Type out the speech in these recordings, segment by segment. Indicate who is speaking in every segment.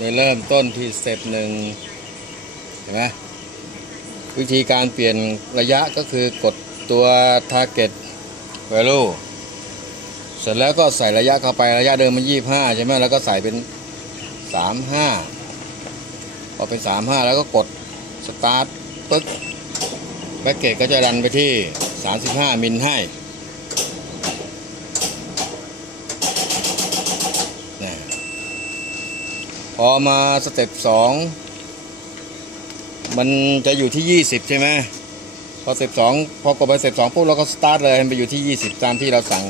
Speaker 1: นี่เริ่มต้นที่สเต็ปหนึ่งเห็นไหมวิธีการเปลี่ยนระยะก็คือกดตัว target value เสร็จแล้วก็ใส่ระยะเข้าไประยะเดิมมัน25ใช่ไหมแล้วก็ใส่เป็น35พอเป็น35แล้วก็กด start ปึ๊กแบ็กเกตก็จะดันไปที่35มิลให้นะพ อมาสเต็ป2มันจะอยู่ที่ 20 ใช่ไหมพอสเต็ป2พอกดไปสเต็ป2ปุ๊บเราก็สตาร์ทเลยมันไปอยู่ที่ 20 ตามที่เราสั่ง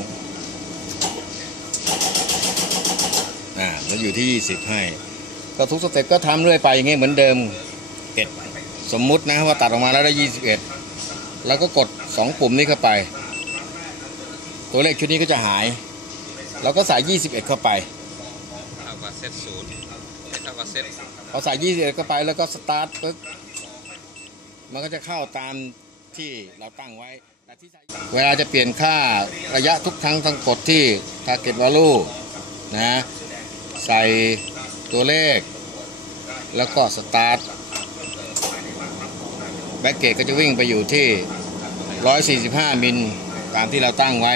Speaker 1: อ่าแล้วอยู่ที่ 20 ให้ก็ทุกสเต็ปก็ทำเรื่อยไปอย่างงี้เหมือนเดิมเก็ดสมมุตินะว่าตัดออกมาแล้วได้ 21 แล้วก็กด 2 ปุ่มนี้เข้าไป ตัวเลขชุดนี้ก็จะหายเราก็ใส่ 21 เข้าไป
Speaker 2: กับเซตศูนย์เท่ากับเซต
Speaker 1: พอใส่21เข้าไปแล้วก็สตาร์ทปึ๊บมันก็จะเข้าตามที่เราตั้งไว้แต่ที่ใส่เวลาจะเปลี่ยนค่าระยะทุกครั้งต้องกดที่ target value นะใส่ตัวเลข แล้วก็สตาร์ทแบ็กเกจก็จะวิ่งไปอยู่ที่ 145 มิลตามที่เราตั้งไว้